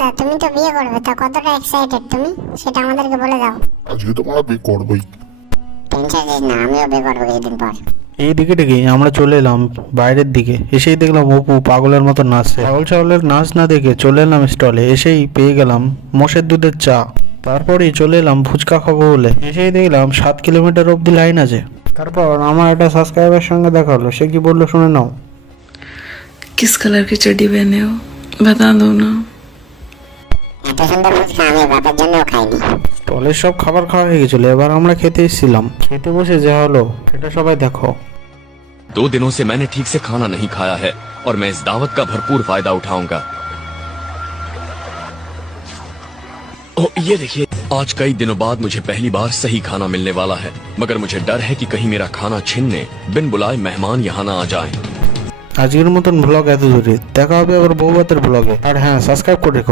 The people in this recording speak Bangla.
দা, তুমি তো বিয়ে করবে, তা কতটা এক্সাইটেড তুমি সেটা আমাদেরকে বলে দাও। আজকে তো আমরা বিয়ে করবোই। টেনশন নিস না, আমিও বিয়ে করবো কিছুদিন পর। এই দিকে থেকে আমরা চলে এলাম বাইরের দিকে। এসেই দেখলাম অপু পাগলের মতো নাচছে। পাগল ছাগলের নাচ না দেখে চলে এলাম স্টলে। এসেই পেয়ে গেলাম মোষের দুধের চা। তারপরেই চলে এলাম ফুচকা খাবো বলে। এসেই দেখলাম 7 কিলোমিটার অব্দি লাইন আছে। তারপর আমার একটা সাবস্ক্রাইবার সঙ্গে দেখা হলো। সে কি বললো শুনে নাও। किस कलर की चड्डी पहने हो बता दो ना। এত সুন্দর ফুচকা আমি বাপের জন্যও খাইনি। স্টলের সব খাবার খাওয়া হয়ে গেছিলো, এবার আমরা খেতে এসেছিলাম। খেতে বসে যা হলো সেটা সবাই দেখো। 2 दिनों से मैंने ठीक से खाना नहीं खाया है और मैं इस दावत का भरपूर फायदा उठाऊंगा। ओ ये देखिए, आज कई दिनों बाद मुझे पहली बार सही खाना मिलने वाला है, मगर मुझे डर है कि कहीं मेरा खाना छीनने बिन बुलाए मेहमान यहाँ ना आ जाएं। আজকের মতন ব্লগ এত দূরে, দেখা হবে আবার বউ ভাতের ব্লগে। আর হ্যাঁ, সাবস্ক্রাইব করে রেখো।